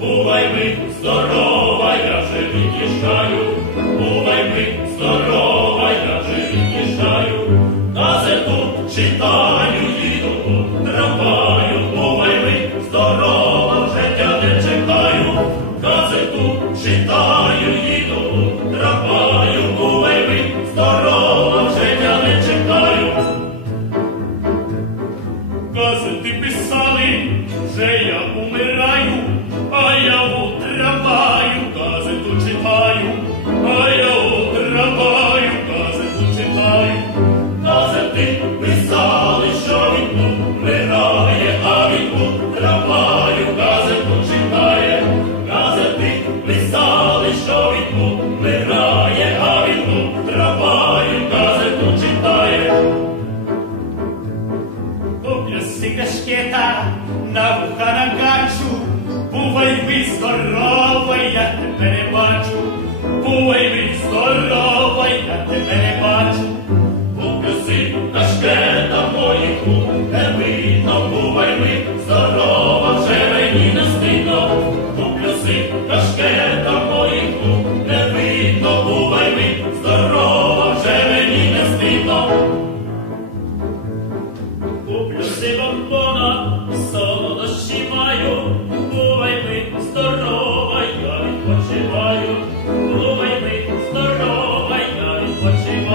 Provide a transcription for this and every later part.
бувай ми, здорова, я вже від'їжджаю, бувай ми, здорова, я вже від'їжджаю, газету читаю, їду у трамваю, бувай ми, здорова, життя не чекаю, газету читаю, їду у трамваю, бувай ми, здорова, життя не чекаю. Газети писали, вже я умираю, а я у трамваю газету читаю, а я у трамваю газету читаю. Газети писали, що він умирає, а він у трамваю газету читає. Газети писали, що він умирає, а він у трамваю газету читає. Обляси кашкета, на вуха накачу, бувай ви здорова, я тебе не бачу, бувай ви здорова, я тебе не бачу. Буб'юси на шкета моїх не видно, бувай ви здорова,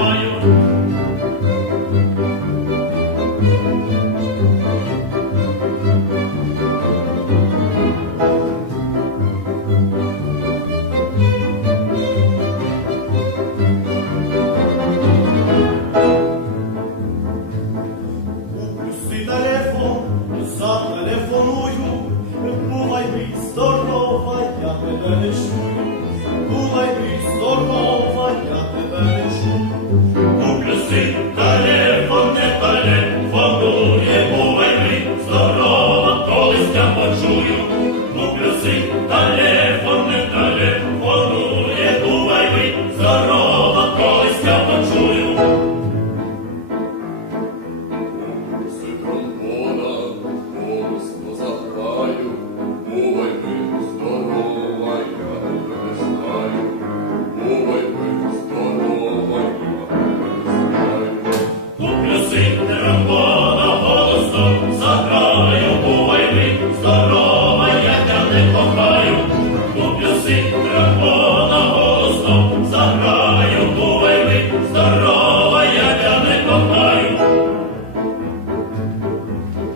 відпочиваю. Куплю телефон, зателефоную, бувай ви здорова, я тебе не чую. Телефон,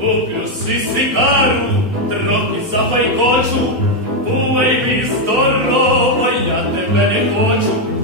Куплю си сигару, трохи зафайкочу, бувай ми здорова, я тебе не хочу.